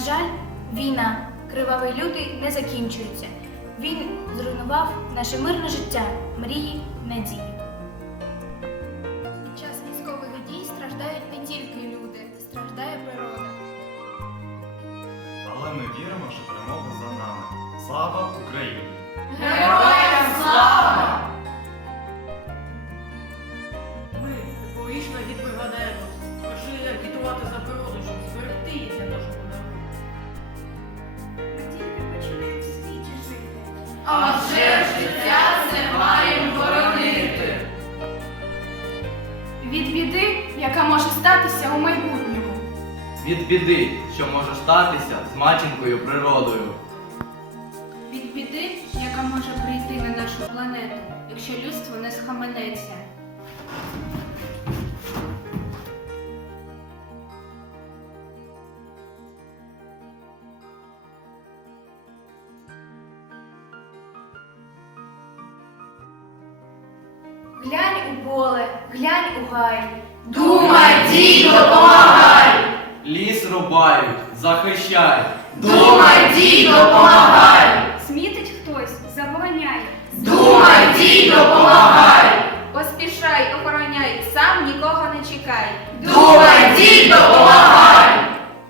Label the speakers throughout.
Speaker 1: жаль, війна, кривавий лютий не закінчується. Він зруйнував наше мирне життя, мрії, надії. Під час військових дій страждають не тільки люди, страждає природа.
Speaker 2: Але ми віримо, що перемога за нами. Слава Україні!
Speaker 3: Героям слава!
Speaker 4: Ми героїчно відповідаємо, важливо агітувати за природу, щоб зберегти її для нашого народу.
Speaker 1: Ми тільки починаємо в світі жити.
Speaker 3: А вже життя це маємо боронити.
Speaker 1: Від біди, яка може статися у майбутньому.
Speaker 5: Від біди, що може статися з матінкою природою.
Speaker 6: Від біди, яка може прийти на нашу планету, якщо людство не схаменеться.
Speaker 1: Глянь у поле, глянь у гай.
Speaker 3: Думай, дій, допомагай!
Speaker 5: Ліс рубають, захищай.
Speaker 3: Думай, дій, допомагай!
Speaker 1: Смітить хтось, забороняй.
Speaker 3: Думай, дій, допомагай!
Speaker 6: Поспішай, охороняй, сам нікого не чекай.
Speaker 3: Думай, дій, допомагай!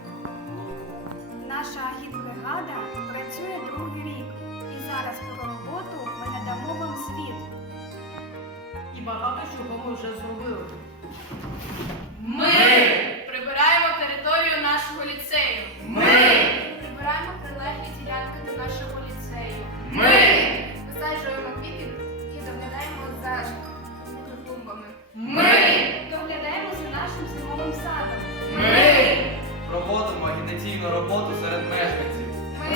Speaker 1: Наша агітбригада працює другий рік. І зараз про роботу ми надамо вам звіт.
Speaker 4: І багато чого ми вже зробили.
Speaker 3: Ми
Speaker 6: Прибираємо територію нашого ліцею. Прибираємо прилеглі ділянки до нашого ліцею.
Speaker 3: Ми
Speaker 6: Висаджуємо квіти і доглядаємо за клумбами.
Speaker 1: Доглядаємо за нашим зимовим садом.
Speaker 5: Проводимо агітаційну роботу серед мешканців.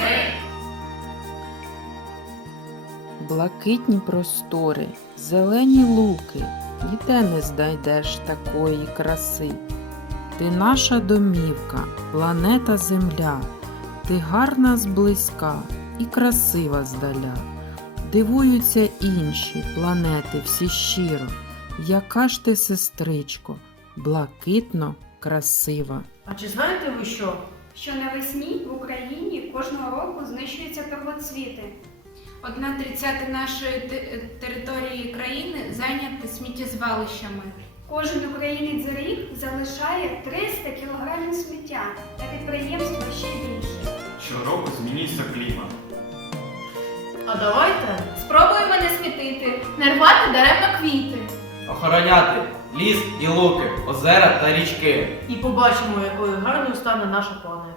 Speaker 7: Блакитні простори, зелені луки, ніде не знайдеш такої краси. Ти наша домівка, планета Земля, ти гарна зблизька і красива здаля. Дивуються інші планети всі щиро, яка ж ти, сестричко, блакитно красива.
Speaker 4: А чи знаєте ви що?
Speaker 1: Що навесні в Україні кожного року знищуються первоцвіти.
Speaker 6: 1/30 нашої території країни зайнята сміттєзвалищами.
Speaker 1: Кожен українець за рік залишає 300 кілограмів сміття, та підприємства ще більше.
Speaker 2: Щороку змінюється клімат.
Speaker 4: А давайте
Speaker 6: Спробуємо не смітити, не рвати даремно квіти.
Speaker 5: Охороняти ліс і луки, озера та річки.
Speaker 4: і побачимо, якою гарною стане наша планета.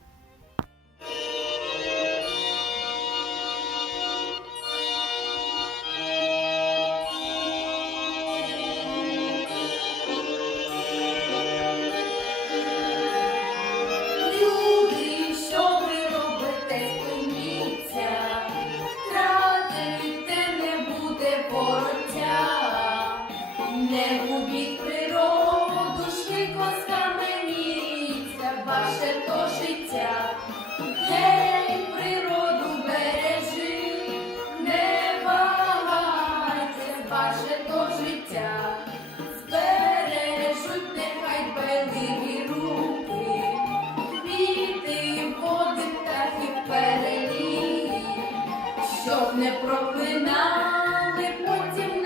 Speaker 3: Люди, що ви робите, спиніться, тратити не буде вороття, не губіть природу, швидко скаменіться, ваше то життя. Гей, природу бережи, не вагайтесь, ваше то життя. Збережуть нехай дбайливі руки, квіти, води, птахи перелій, щоб не проклинали потім